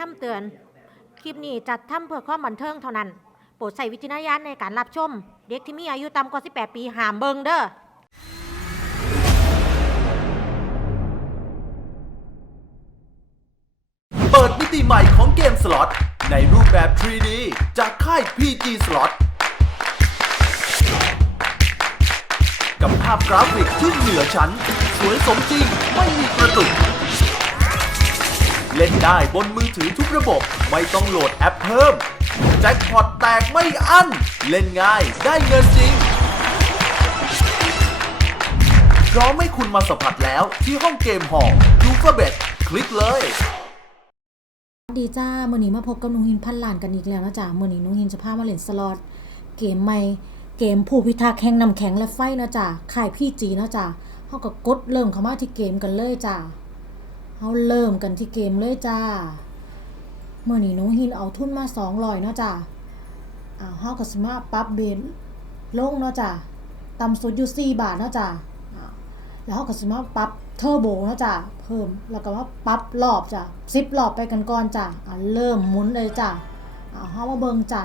คำเตือน คลิปนี้จัดทำเพื่อความบันเทิงเท่านั้น โปรดใส่วิจารณญาณในการรับชม เด็กที่มีอายุต่ำกว่า 18 ปีห้ามเบิงเด้อ เปิดมิติใหม่ของเกมสล็อตในรูปแบบ 3D จากค่าย PG Slot กับภาพกราฟิกที่เหนือชั้น สวยสมจริงไม่มีกระตุก เล่นได้บนมือถือทุกระบบ ไม่ต้องโหลดแอปเพิ่ม แจ็คพอตแตกไม่อั้น เล่นง่ายได้เงินจริงพร้อมให้คุณมาสัมผัสแล้วที่ห้องเกมหอยูฟเบตคลิกเลยดีจ้าเมื่อนี้มาพบกับนุ่งหินพันหลานกันอีกแล้วนะจ๊ะมื่อนี้นุ่งหินจะพามาเล่นสล็อตเกมใหม่เกมผู้พิทักษ์แห่งน้ำแข็งและไฟนะจ้ะค่ายพี่จีนะจ้ะเฮาก็กดเริ่มเข้ามาที่เกมกันเลยจ้ะ เฮาเริ่มกันที่เกมเลยจ้า เมื่อนี้นุงหินเอาทุนมา200เนาะจ้ะอ่าเฮาก็สิมาปรับเบนลงเนาะจ้ะต่ำสุดอยู่4บาทเนาะจ้าแล้วเฮาก็สิมาปรับเทอร์โบเนาะจ้ะเพิ่มแล้วก็มาปรับรอบจ้ะ10รอบไปกันก่อนจ้ะอ่าเริ่มหมุนเลยจ้ะอ่าเฮามาเบิ่งจ้ะ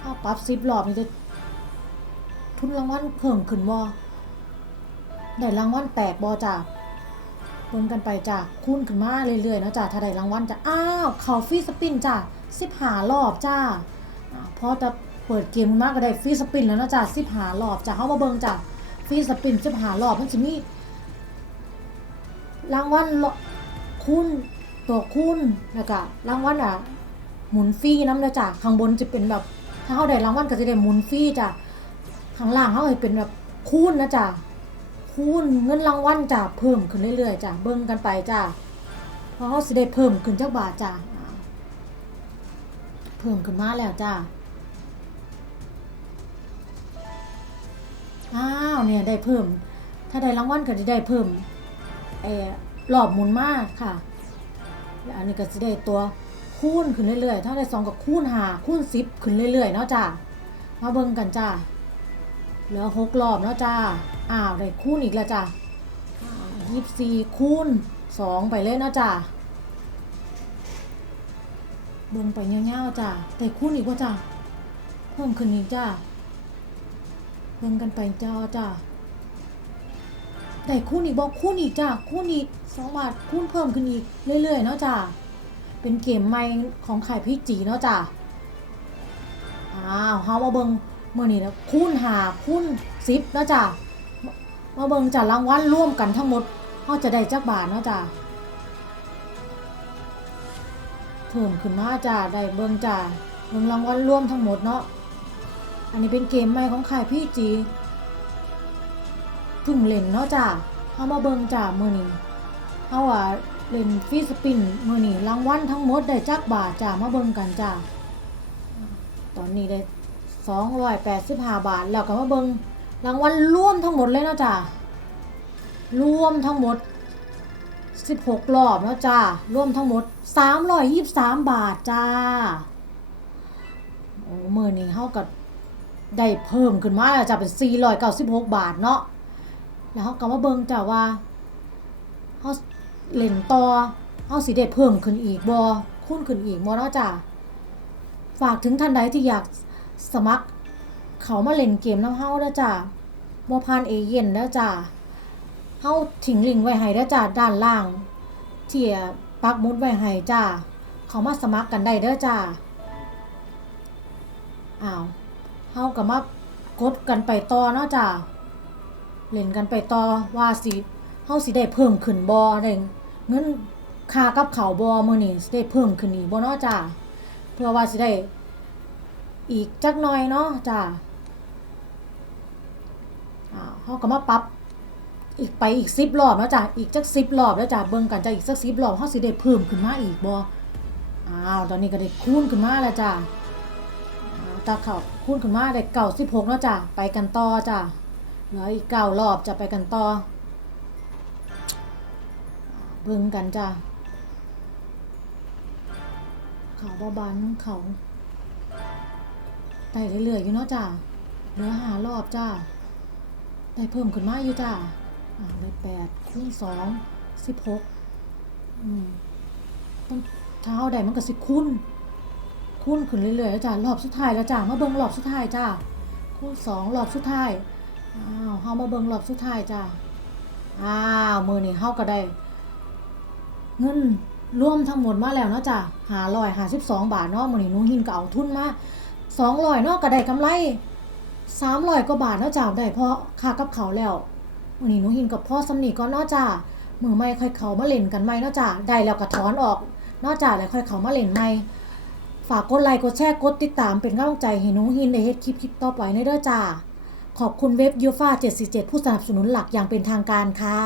เฮาปรับ10รอบนี่จะทุนรางวัลเพิ่มขึ้นบ่ได้รางวัลแตกบ่จ้ะ เบิ่งกันไปจ้ะคูณขึ้นมาเรื่อยๆเนาะจ้ะถ้าได้รางวัลจ้ะอ้าวเขาฟรีสปินจ้ะ15รอบจ้าพอจะเปิดเกมขึ้นมากก็ได้ฟรีสปินแล้วนะจ้ะ15รอบจ้ะเฮามาเบิงจ้ะฟรีสปิน15รอบมันสิมีรางวัลละคูณตัวคูณแล้วก็รางวัลอะหมุนฟรีน้ำเลยจ้ะข้างบนจะเป็นแบบถ้าเขาได้รางวัลก็จะได้หมุนฟรีจ้ะข้างล่างเขาจะเป็นแบบคูณนะจ้ะ คูณเงินรางวัลจ้ะเพิ่มขึ้นเรื่อยๆจ้ะเบิ่งกันไปจ้ะเพราะเขาสิได้เพิ่มขึ้นจักบาทจ้ะอ่าเพิ่มขึ้นมาแล้วจ้ะอ้าวเนี่ยได้เพิ่ม ถ้าได้รางวัลก็จะได้เพิ่มเออรอบหมุนมากค่ะแล้วอันนี้ก็จะได้ตัวคูณขึ้นเรื่อยๆ ถ้าได้สองกับคูณหาคูณสิบขึ้นเรื่อยๆเนาะจ้ามาเบิ่งกันจ้า เหลือหกรอบเนาะจ้า อ้าวได้คูณอีกแล้วจ้ายี่สิบสี่คูณสองไปเลยเนาะจ้าเบิ่งไปเงี้ยวๆจ้าได้คูณอีกว่าจ้าเพิ่มขึ้นอีกจ้าเบิ่งกันไปจ้าจ้าได้คูณอีกบอกคูณอีกจ้าคูณอีกสองบาทคูณเพิ่มขึ้นอีกเรื่อยๆเนาะจ้าเป็นเกมใหม่ของขายพี่จีเนาะจ้าอ้าวเฮามาเบิ่ง เมื่อนี้นะคูณหาคูณสิบเนะจ้ามาเบิงจ้ารางวัลร่วมกันทั้งหมดเฮาจะได้จักบาทนะจ้าเพิ่มขึ้นมาจ้าได้เบิงจ้าเบิงรางวัลร่วมทั้งหมดเนาะอันนี้เป็นเกมใหม่ของขายพี่จีเพึ่งเล่นเนาะจ้าเฮามาเบิงจ้ามื้อนี้เฮาว่าเล่นฟีสปินมื้อนี้รางวัลทั้งหมดได้จักบาทจ้ามาเบิงกันจ้าตอนนี้ได้ 285 บาท แล้วก็มาเบิงรางวัลรวมทั้งหมดเลยเนาะจ้ารวมทั้งหมด 16 รอบเนาะจ้ารวมทั้งหมด 323 บาทจ้าโอ้เมื้อนี้เฮาก็ได้เพิ่มขึ้นมาแล้วจ้ะเป็น 496 บาทเนาะแล้วเขาก็มาเบิงจ้ะว่าเขาเล่นต่อเขาสิได้เพิ่มขึ้นอีกบ่คูณขึ้นอีกบ่เนาะจ้ะฝากถึงท่านใดที่อยาก สมัคร เขามาเล่นเกมน้ำเฮาเด้จ้ะบ่ผ่านเอเย่นเด้จ้ะเฮาทิ้งลิงไว้ให้เด้จ้ะด้านล่างที่ปักมุดไว้ให้จ้ะเขามาสมัครกันได้เด้อจ้ะอ้าวเฮาก็มากดกันไปต่อเนาะจ้ะเล่นกันไปต่อว่าสิเฮาสิได้เพิ่มขึ้นบ่ได้เงินค่ากับเขาบ่มื้อนี้สิได้เพิ่มขึ้นอีกบ่เนาะจ้าเพื่อว่าสิได้ อีกจักหน่อยเนาะจ้าอ่าเฮาก็มาปรับอีกไปอีก10รอบเนาะจ้าอีกจัก10รอบแล้วจ้าเบิ่งกันจ้าอีกสัก10รอบเฮาสิได้เพิ่มขึ้นมาอีกบ่อ้าวตอนนี้ก็ได้คูณขึ้นมาแล้วจ้าอ้าวตาเขาคูณขึ้นมาได้96เนาะจ้าไปกันต่อจ้าเหลืออีกเก้ารอบจะไปกันต่อเบิ่งกันจ้ะเขาบ้าบานเขา ได้เรื่อยๆอยู่เนาะจ้ะเหลือหารอบจ้าได้เพิ่มขึ้นมาอยู่จ้าอ่าได้แปดคูณสองสิบหกอืมต้องทถ้าเฮาได้มันก็สิคุ้นคุ้นขึ้นเรื่อยๆแล้วจ้ะรอบสุดท้ายแล้วจ้ะมาเบิ่งรอบสุดท้ายจ้ะคูณสองรอบสุดท้ายอ้าวเฮามาเบิ่งรอบสุดท้ายจ้ะอ้าวมือนี้เฮาก็ได้เงินรวมทั้งหมดมาแล้วเนาะจ้ะ552บสองบาทเนาะมือนี้หนูหินก็เอาทุนมา 200เนาะก็ได้กำไร300กว่าบาทเนาะจ้ะได้เพราะค่ากับเขาแล้วมื้อนี้หนูหินกับพ่อสำนีก่อนเนาะจ้ะมือใหม่ค่อยเขามาเล่นกันใหมเนาะจ้ะได้แล้วก็ถอนออกเนาะจ้ะแล้วค่อยเขามาเล่นใหมฝากกดไลค์กดแชร์กดติดตามเป็นกำลังใจให้หนูหินได้เฮ็ดคลิปคลิปต่อไปในเด้อจ้าขอบคุณเว็บยูฟา747 ผู้สนับสนุนหลักอย่างเป็นทางการค่ะ